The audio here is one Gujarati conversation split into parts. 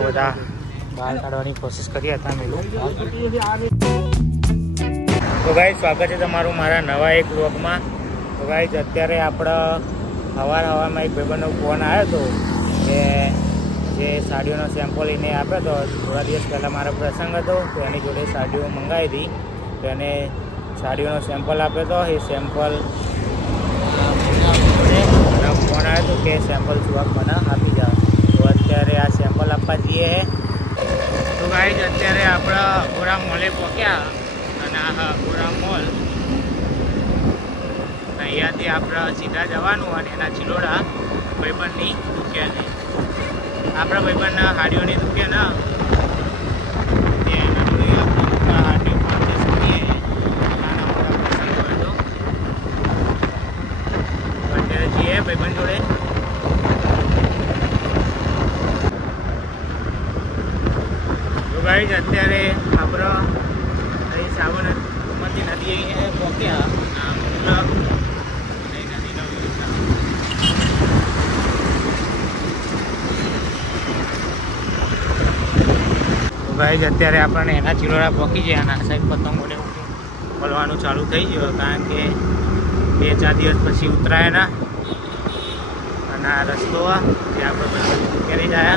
બધા બહાર કાઢવાની કોશિશ કરી હતા અમે લોકો. તો ગાઈસ સ્વાગત છે તમારું મારા નવા એક વ્લોગમાં. તો ગાઈસ અત્યારે આપણા હવામાં એક ભાઈબંધનો ફોન આવ્યો હતો કે જે સાડીઓનો સેમ્પલ એને આપ્યો હતો. થોડા દિવસ પહેલાં મારો પ્રસંગ હતો તો એની જોડે સાડીઓ મંગાવી હતી. તો એને સાડીઓનો સેમ્પલ આપ્યો હતો. એ સેમ્પલ ફોન આવ્યો હતો કે સેમ્પલ સુવાક મને આપી જાઓ. તો અત્યારે આ સેમ્પલ આપવા જઈએ. તો ગાઈસ અત્યારે આપણા અઘોરા મોલે પહોંચ્યા અને આ અઘોરા મોલ અહીંયાથી આપણે સીધા જવાનું અને એના ચિલોડા ભાઈબંધની દુકાને આપણા ભાઈબંધના હાડીઓની દુકાન હાડીઓ પરચેસ કરીએ. નાના મોટા પ્રસંગ હોય તો અત્યારે જઈએ ભાઈબંધ જોડે. તો ગાઈસ અત્યારે આપણે અહીં સાબરમતી નદી અહીંયા પહોંચ્યા. ગાઈસ અત્યારે આપણને એના ચિલોડા પહોંચી ગયા અને આ સાઈડ પતંગોને મળવાનું ચાલુ થઈ ગયું. કારણ કે 2-4 દિવસ પછી ઉતરાયના અને આ રસ્તો જે આપણે કરી જાય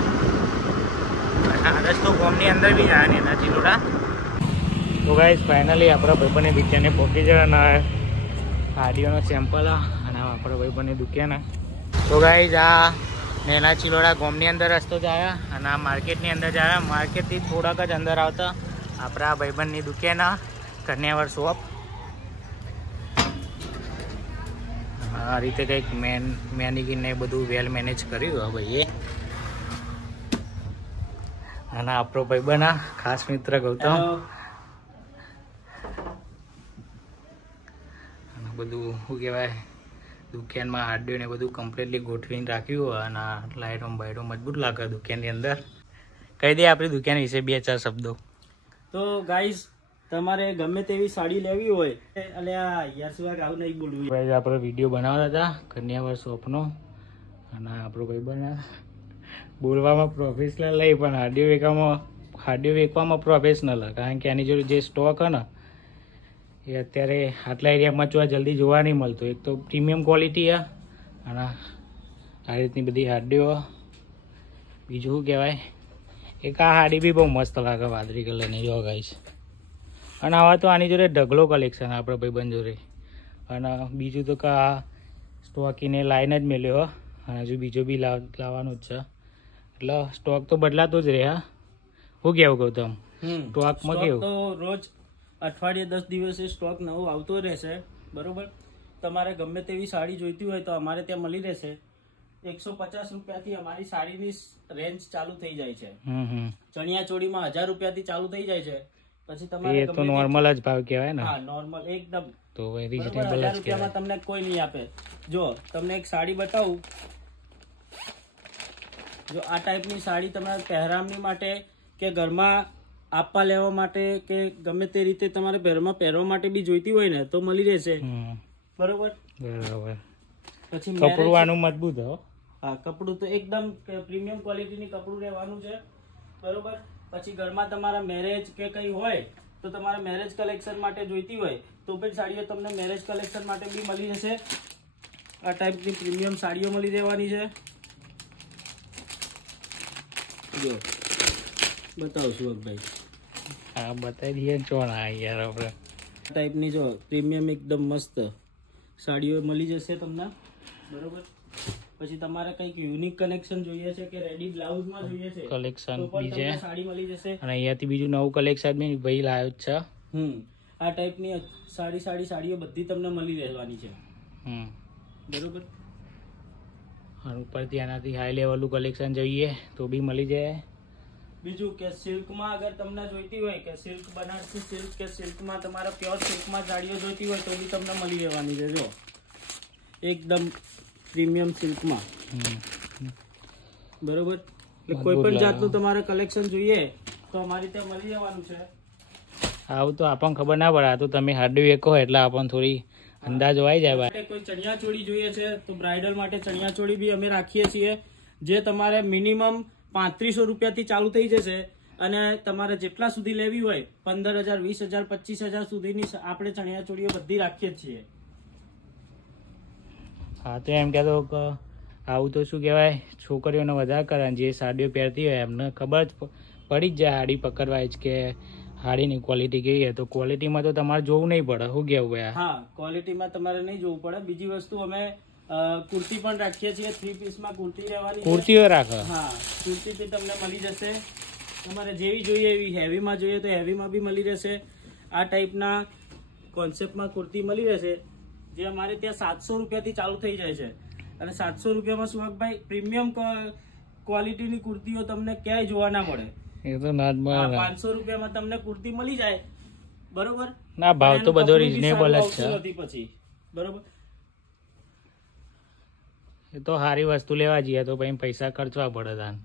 અને આ રસ્તો ગામની અંદર બી જાય ને એના ચિલોડા. તો ગાઈસ ફાઇનલી આપણા ભાઈબંધની દુકાને પહોંચી જાય અને ગાડીઓનો સેમ્પલ અને આપણા ભાઈબંધની દુકાન. તો ગાઈસ આ નેના ચિલોડા ગામની અંદર રસ્તો જાય અને આ માર્કેટની અંદર જાય. માર્કેટથી થોડાક જ અંદર આવતા આપણા ભાઈબંધની દુકાન કન્યાવર શોપ. આ રીતે કંઈક મેનેજિંગને બધું વેલ મેનેજ કર્યું ભાઈએ. અને આપણો ભાઈબંધ ખાસ મિત્ર ગૌતમ. અને બધું શું કહેવાય દુકાનમાં હાડીઓ ને બધું કમ્પ્લીટલી ગોઠવીને રાખ્યું. અને લાઇટો બાઇટો મજબૂત લાગે દુકાનની અંદર. કહી દે આપણી દુકાન વિશે 2-4 શબ્દો. તો ગાઈઝ તમારે ગમે તેવી સાડી લેવી હોય એટલે યાર સિવાય આવું નહીં બોલવું. ભાઈ આપણે વિડીયો બનાવતા હતા કન્યાવર શોપનો અને આપણો ભાઈબંધ બોલવામાં પ્રોફેશનલ નહીં પણ હાડીઓ વેચવામાં પ્રોફેશનલ. કારણ કે આની જોડે જે સ્ટોક હે ને એ અત્યારે આટલા એરિયામાં જલ્દી જોવા નહીં મળતો. એક તો પ્રીમિયમ ક્વોલિટી અને આ રીતની બધી હાડીઓ. બીજું શું કહેવાય એક આ હાડી બી બહુ મસ્ત લાગે વાદળી કલરની જો ગાઈસ. અને આવા તો આની જોડે ઢગલો કલેક્શન આપણે ભાઈબંધ જોડે. અને બીજું તો કે આ સ્ટોકીને લાઈન જ મેળ્યો અને હજુ બીજો બી લાવવાનું જ છે. એટલે સ્ટોક તો બદલાતો જ રહે. શું કહેવું ગૌતમ સ્ટોકમાં કેવું? તો રોજ અઠવાડિયે 10 દિવસે સ્ટોક નવો આવતો રહેશે. બરોબર. તમારે ગમે તેવી સાડી જોઈતી હોય તો અમારે ત્યાં મળી રહેશે. 150 રૂપિયાથી અમારી સાડીની રેન્જ ચાલુ થઈ જાય છે. ચણિયા ચોળીમાં 1000 રૂપિયાથી ચાલુ થઈ જાય છે. પછી તમારે એ તો નોર્મલ જ ભાવ કહેવાય ને. હા નોર્મલ એકદમ. તો રીઝનેબલ જ રૂપિયામાં તમને કોઈ નહીં આપે. જો તમને એક સાડી બતાવું. જો આ ટાઈપની સાડી તમારે પહેરામણી માટે કે ઘરમાં આપવા લેવા માટે કે ગમે તે રીતે તમારે ઘરમાં પહેરવા માટે બી જોઈતી હોય ને તો મળી રહેશે. બરોબર. પછી કપડું આનું મજબૂત હો. હા કપડું તો એકદમ પ્રીમિયમ ક્વોલિટીની કપડું રહેવાનું છે. બરોબર. પછી ઘરમાં તમારા મેરેજ કે કંઈ હોય તો તમારા મેરેજ કલેક્શન માટે જોઈતી હોય તો પણ સાડીઓ તમને મેરેજ કલેક્શન માટે બી મળી જશે. આ ટાઈપની પ્રીમિયમ સાડીઓ મળી રહેવાની છે. જો બતાવશું ભાઈ. હા બતાવી દઈએ ચોણા યાર આપણે. ટાઈપની જો પ્રીમિયમ એકદમ મસ્ત સાડીઓ મળી જશે તમને. બરોબર. પછી તમારે કંઈક યુનિક કલેક્શન જોઈએ છે કે રેડી બ્લાઉઝમાં જોઈએ છે કલેક્શન તો પણ બીજે તમને સાડી મળી જશે. અને અહીંયાથી બીજું નવું કલેક્શન બી ભાઈ લાવ્યો જ છે. આ ટાઈપની સાડીઓ બધી તમને મળી રહેવાની છે. બરોબર. અને ઉપરથી આનાથી હાઈ લેવલનું કલેક્શન જોઈએ તો બી મળી જાય. બીજું કે સિલ્કમાં અગર તમને જોઈતી હોય કે સિલ્ક બનારસી સિલ્ક કે સિલ્કમાં તમારે પ્યોર સિલ્કમાં સાડીઓ જોઈતી હોય તો બી તમને મળી રહેવાની છે. જો એકદમ પ્રીમિયમ સિલ્કમાં. બરોબર. એટલે કોઈ પણ જાતનું તમારે કલેક્શન જોઈએ તો અમારી ત્યાં મળી જવાનું છે. આવું તો આપણને ખબર ના પડે. આ તો તમે હાડી વેકો એટલે આપણને થોડી અંદાજો આવી જાય ભાઈ. કોઈ ચણિયા ચોળી જોઈએ છે તો બ્રાઇડલ માટે ચણિયા ચોળી બી અમે રાખીએ છીએ, જે તમારે મિનિમમ 3500 રૂપિયાથી ચાલુ થઈ જશે અને તમારે જેટલા સુધી લેવી હોય 15,000, 20,000, 25,000 સુધીની આપણે ચણિયા ચોળીઓ બધી રાખીએ છીએ. હા તો એમ કહેતો કે આવું તો શું કહેવાય, છોકરીઓને વધારે કરે, જે સાડીઓ પહેરતી હોય એમને ખબર જ પડી જ જાય હાડી પકડવાય જ કે હાડીની ક્વોલિટી કેવી છે. તો ક્વોલિટીમાં તો તમારે જોવું નહીં પડે, શું કહેવું ભાઈ? હા, ક્વોલિટીમાં તમારે નહીં જોવું પડે. બીજી વસ્તુ અમે કુર્તી પણ રાખીએ છીએ, 3 પીસમાં કુર્તી રહેવાની. કુર્તીઓ રાખો? હા, કુર્તી તમને મળી જશે. તમારે જેવી જોઈએ એવી, હેવીમાં જોઈએ તો હેવીમાં બી મળી રહેશે. આ ટાઈપના કોન્સેપ્ટમાં કુર્તી મળી રહેશે, જે અમારે ત્યાં 700 રૂપિયાથી ચાલુ થઈ જાય છે. અને 700 રૂપિયામાં સુહાગભાઈ પ્રીમિયમ ક્વોલિટીની કુર્તીઓ તમને ક્યાંય જોવા ના મળે. એ તો ના જ મળે. 500 રૂપિયામાં તમને કુર્તી મળી જાય, બરોબર ના? ભાવ તો બધો રીઝનેબલ જ છે પછી, બરોબર. એ તો સારી વસ્તુ લેવા જઈએ તો પછી પૈસા ખર્ચવા પડે તાન,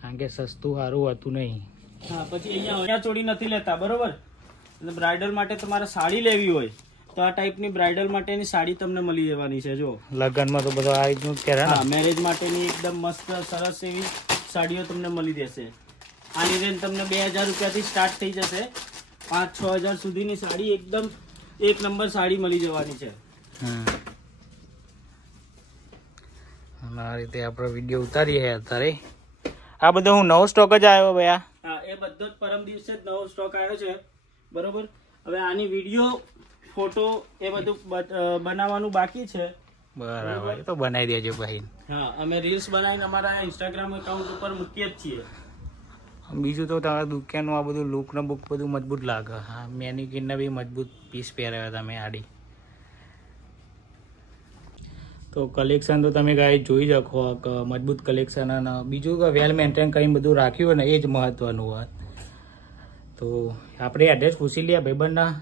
કારણ કે સસ્તું સારું હતું નહીં. હા, પછી અહીંયા ચોળી નથી લેતા, બરોબર. અને બ્રાઇડલ માટે તમારે સાડી લેવી હોય તો આ ટાઈપની બ્રાઇડલ માટેની સાડી તમને મળી જવાની છે. જો લગ્નમાં તો બધો આ રીતનું જ પહેરે ને, મેરેજ માટેની એકદમ મસ્ત સરસ એવી સાડીઓ તમને મળી જશે. આની રેન્જ તમને 2000 રૂપિયાથી સ્ટાર્ટ થઈ જશે, 5-6 હજાર સુધીની સાડી એકદમ એક નંબર સાડી મળી જવાની છે. આ રીતે આપણે વિડીયો ઉતારીએ અત્યારે. આ બધો હું નવો સ્ટોક જ આવ્યો ભાઈ? હા, એ બધો જ પરમ દિવસે જ નવો સ્ટોક આવ્યો છે, બરોબર. હવે આની વિડીયો, ફોટો એ બધું બનાવવાનું બાકી છે. બરાબર, એ તો બનાવી દેજો ભાઈ. હા, અમે રીલ્સ બનાવીને અમારા ઇન્સ્ટાગ્રામ એકાઉન્ટ ઉપર મૂકીએ જ છીએ. બીજું તો તમારા દુકાનનું આ બધું લુક ને બુક બધું મજબૂત લાગે. હા, મેનિક્વિનને બી મજબૂત પીસ પહેરાવ્યા તમે આડી. તો કલેક્શન તો તમે ગાઈ જોઈ શકો કે મજબૂત કલેક્શન, અને બીજું કે વેલ મેન્ટેન કરીને બધું રાખ્યું હોય ને એ જ મહત્વનું હોય. તો આપણે એડ્રેસ પૂછી લઈએ ભાઈબંધના.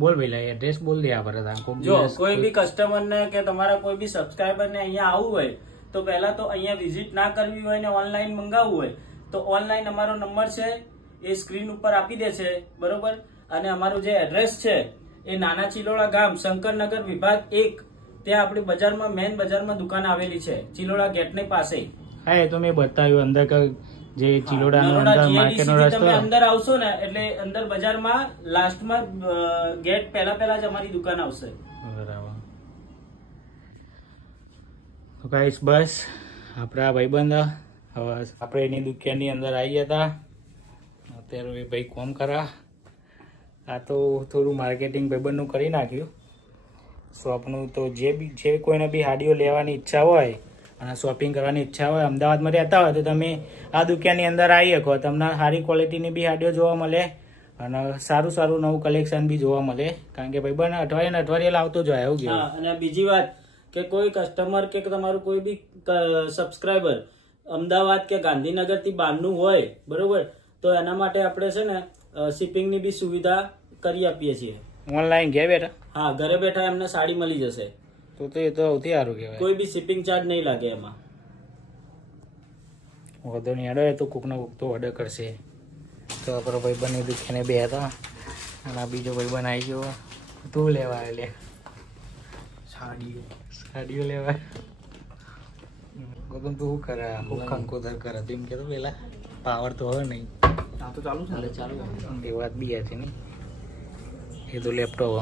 બોલ ભાઈ, એડ્રેસ બોલ દે આપણે. જો કોઈ બી કસ્ટમર ને કે તમારા કોઈ બી સબસ્ક્રાઈબર ને અહીંયા આવવું હોય તો પહેલા તો અહીંયા વિઝિટ ના કરવી હોય ને ઓનલાઈન મંગાવવું હોય તો ઓનલાઈન અમારો નંબર છે એ સ્ક્રીન ઉપર આપી દે છે, બરોબર. અને અમારું જે એડ્રેસ છે એ નાના ચિલોડા ગામ, શંકરનગર વિભાગ 1, ત્યાં આપણી બજારમાં, મેન બજારમાં દુકાન આવેલી છે, ચિલોડા ગેટની પાસે. હા, એ તો મેં બતાવ્યું અંદર જે ચિલોડાનો અંદર માર્કેટનો રસ્તો. તમે અંદર આવશો ને એટલે અંદર બજારમાં લાસ્ટમાં ગેટ પહેલા જ અમારી દુકાન આવશે. બરાબર. તો ગાઈસ બસ આપણા ભાઈબંધ હવે આપણે એની દુકાનની અંદર આવી હતા. અત્યારે ભાઈ કોમ કરા. આ તો થોડું માર્કેટિંગ ભાઈબંધનું કરી નાખ્યું શોપનું. તો જે કોઈને બી હાડીઓ લેવાની ઈચ્છા હોય અને શોપિંગ કરવાની ઈચ્છા હોય, અમદાવાદમાં રહેતા હોય તો તમે આ દુકાનની અંદર આવી શકો. તમને સારી ક્વોલિટીની બી હાડીઓ જોવા મળે અને સારું નવું કલેક્શન બી જોવા મળે, કારણ કે ભાઈબંધ અઠવાડિયે લાવતો જ હોય. એવું કેવું. અને બીજી વાત કે કોઈ કસ્ટમર કે તમારું કોઈ બી સબસ્ક્રાઈબર અમદાવાદ કે ગાંધીનગર થી બહારનું હોય, બરોબર, તો એના માટે આપણે છે ને શિપિંગની બી સુવિધા કરી આપીએ છીએ. ઓનલાઈન ઘેર બેઠા? હા, ઘરે બેઠા એમને સાડી મળી જશે. તો એ તો સૌથી સારું કહેવાય. કોઈ બી શિપિંગ ચાર્જ નહીં લાગે એમાં. વધુ નહીં અડે તો કોકનો કોક તો ઓર્ડર કરશે. તો આપણો ભાઈબંધની દુકાને બે હતા અને બીજો ભાઈબંધ આવી ગયો. તું લેવા લે સાડીઓ લેવા. ગૌતમ તું શું કરે? હું કંકોદર કરે તું એમ કહેતો પેલા. પાવર તો હોય નહીં. હા, તો ચાલુ એ વાત બી હતી ને. એ તો લેપટોપ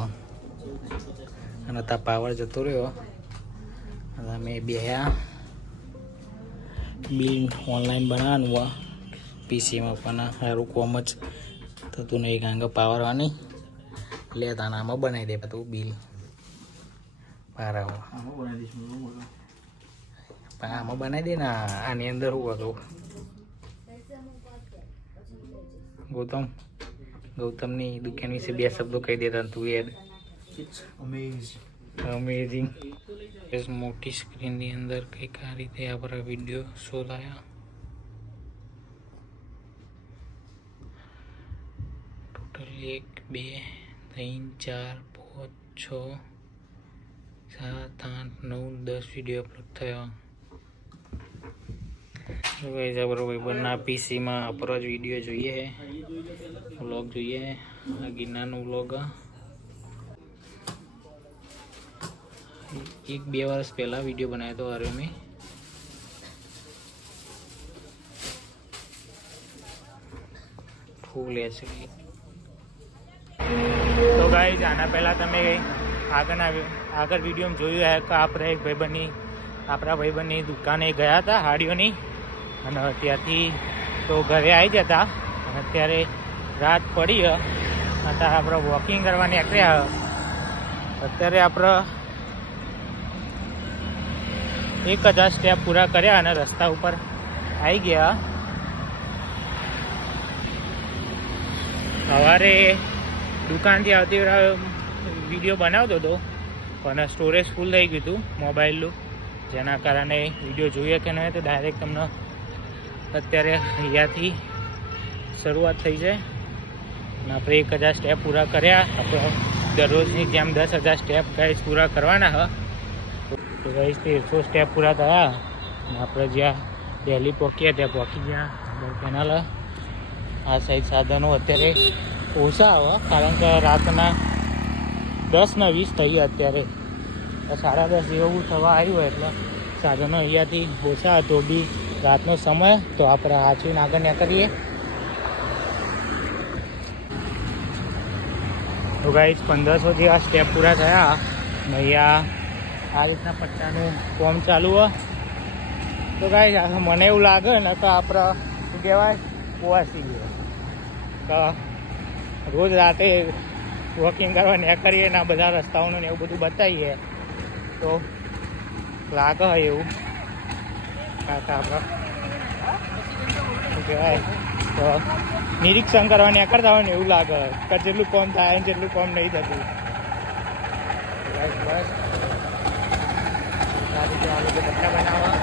અને તા પાવર જતો રહ્યો અને અમે બેહ્યા. બિલ ઓનલાઈન બનાવવાનું હોય પીસીમાં, પણ સારું કોમ જ થતું નહીં, કારણ કે પાવર વાની લેતા ને આમાં બનાવી દે તું બિલ બરાબર. પણ આમાં બનાવી દે ને. આની અંદર શું હતું ગૌતમની દુકાન વિશે 2 શબ્દો કહી દેતા તું યાર. અમેઝિંગ. મોટી સ્ક્રીનની અંદર કંઈક આ રીતે આપણા વિડીયો શો થયા. ટોટલ 1 2 3 4 5 6 7 8 9 10 વિડીયો અપલોડ થયો. બરોબર, પીસીમાં આપણો જ વિડીયો જોઈએ, વ્લોગ જોઈએ. આ ગિરનારનો વ્લોગ. 1-2 વર્ષ પહેલાં વિડીયો બનાવ્યો હતો અરે મેં ફૂલ છે. તો ગાઈઝ આના પહેલાં તમે આગળ વિડીયોમાં જોયું કે આપણે એક ભાઈબંધની દુકાને ગયા હતા હાડીઓની અને ત્યાંથી તો ઘરે આવી જતા અને અત્યારે રાત પડી અત્યારે આપણે વોકિંગ કરવા નીકળ્યા. અત્યારે આપણે 1000 સ્ટેપ પૂરા કર્યા અને રસ્તા ઉપર આવી ગયા. સવારે દુકાનથી આવતી વિડીયો બનાવતો હતો પણ સ્ટોરેજ ફૂલ થઈ ગયું હતું મોબાઈલનું, જેના કારણે વિડીયો જોઈએ કે નહીં તો ડાયરેક્ટ તમને અત્યારે અહીંયાથી શરૂઆત થઈ જાય. અને આપણે 1000 સ્ટેપ પૂરા કર્યા. આપણે દરરોજની જેમ 10,000 સ્ટેપ ગાઈસ પૂરા કરવાના હ. તો ગાઈસ 1300 સ્ટેપ પૂરા થયા અને આપણે જ્યાં દિલ્હી પહોંચ્યા ત્યાં પહોંચી ગયા. કેનાલ આ સાઈડ સાધનો અત્યારે ઓછા આવે કારણ કે રાતના 10 ને 20 થઈ ગયા. અત્યારે 10:30 જેવું થવા આવ્યું હોય એટલે સાધનો અહીંયાથી ઓછા તો બી રાતનો સમય તો આપણે હાચવીને આગળ નીકળીએ. તો ગાઈસ 1500 જેવા સ્ટેપ પૂરા થયા અને અહીંયા આ રીતના પટ્ટાનું કોમ ચાલુ હોય. તો ગાઈસ મને એવું લાગે ને તો આપણે શું કહેવાય પોવાસી ગયો તો રોજ રાતે વોકિંગ કરવા નીકળીએ ને આ બધા રસ્તાઓનું ને એવું બધું બતાવીએ તો લાગે હોય એવું. આપણે શું કહેવાય તો નિરીક્ષણ કરવા નીકળતા હોય ને એવું લાગે કે જેટલું કોમ થાય જેટલું કોમ નહીં થતું. બસ આ રીતે આ લોકો પટ્ટા બનાવવા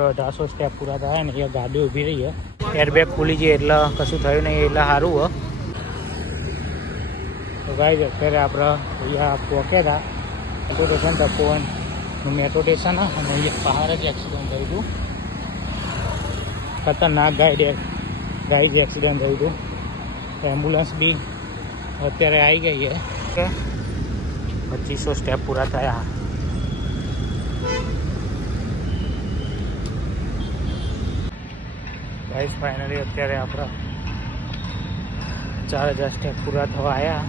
1800 સ્ટેપ પૂરા થયા ને અહીંયા ગાડી ઊભી રહી છે. એરબેગ ખુલી જાય એટલે કશું થયું નહીં એટલે સારું હોય. તો ગાઈઝ અત્યારે આપણે અહીંયા પહોંચ્યા હતા મેટ્રો સ્ટેશન તપોવનનું મેટ્રો સ્ટેશન અને અહીંયા બહાર જ એક્સિડન્ટ થયું હતું. ખતરનાક ગાઈડ એક્સિડન્ટ થયું હતું. એમ્બ્યુલન્સ બી અત્યારે આવી ગઈ છે. 2500 સ્ટેપ પૂરા થયા. ગાઈસ ફાઇનલી અત્યારે આપણે 4000 સ્ટેપ પૂરા થવા આવ્યા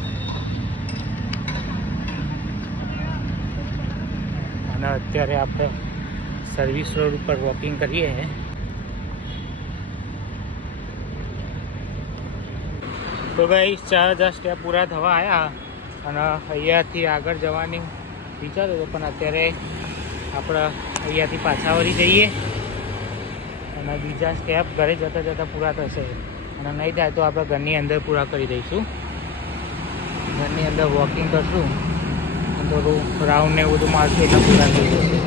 અને અત્યારે આપણે સર્વિસ રોડ ઉપર વોકિંગ કરીએ. તો ગાઈસ 4000 સ્ટેપ પૂરા થવા આવ્યા અને અહીંયાથી આગળ જવાની વિચારતો હતો પણ અત્યારે આપણે અહીંયાથી પાછા વળી જઈએ અને બીજા સ્ટેપ ઘરે જતાં જતાં પૂરા થશે અને નહીં થાય તો આપણે ઘરની અંદર પૂરા કરી દઈશું. ઘરની અંદર વોકિંગ કરશું થોડું રાઉન્ડ ને એવું બધું મારશું એટલે પૂરા થઈ જશે.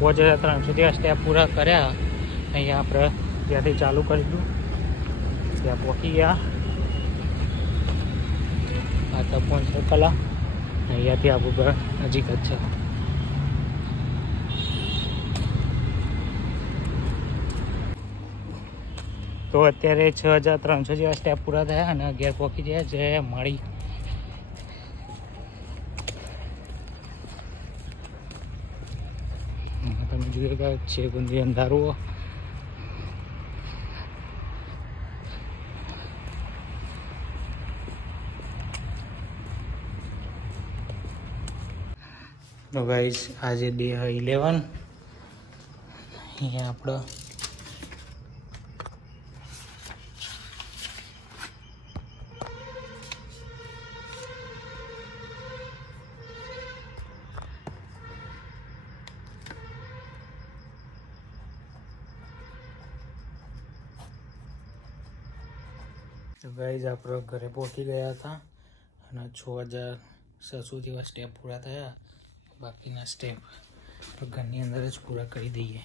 5300 સ્ટેપ પૂરા કર્યા. અહીંયા આપણે ત્યાંથી ચાલુ કરીશું ત્યાં પહોંચી ગયા. આ તપોવન સર્કલ અહીંયાથી આપણું ઘર નજીક જ છે. તો અત્યારે 6300 જેવા સ્ટેપ પૂરા થયા અને ઘેર પહોંચી ગયા છે મળી. તમે જોઈ રહ્યા છે ગુંદી અંધારું. તો ગાઈસ આજે ડે 11 અહીંયા આપણે તો ગાઈઝ આપણે ઘરે પહોંચી ગયા હતા અને 6600 જેવા સ્ટેપ પૂરા થયા. બાકીના સ્ટેપ ઘરની અંદર જ પૂરા કરી દઈએ.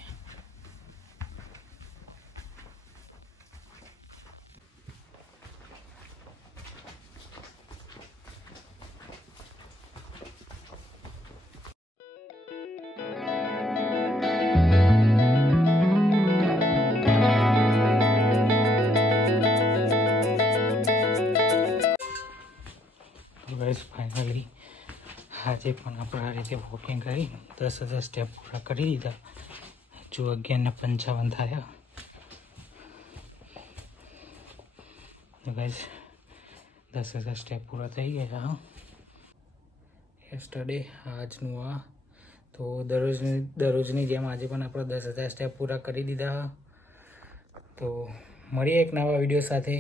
ગાઈસ ફાઇનલી આજે પણ આપણે આ રીતે વોકિંગ કરી 10,000 સ્ટેપ પૂરા કરી દીધા. જો 11:55 થયા. તો ગાઈસ 10,000 સ્ટેપ પૂરા થઈ ગયા. યસ્ટરડે આજનું આ તો દરરોજની જેમ આજે પણ આપણે 10,000 સ્ટેપ પૂરા કરી દીધા. તો મળીએ એક નવા વિડીયો સાથે.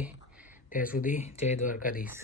ત્યાં સુધી જય દ્વારકાધીશ.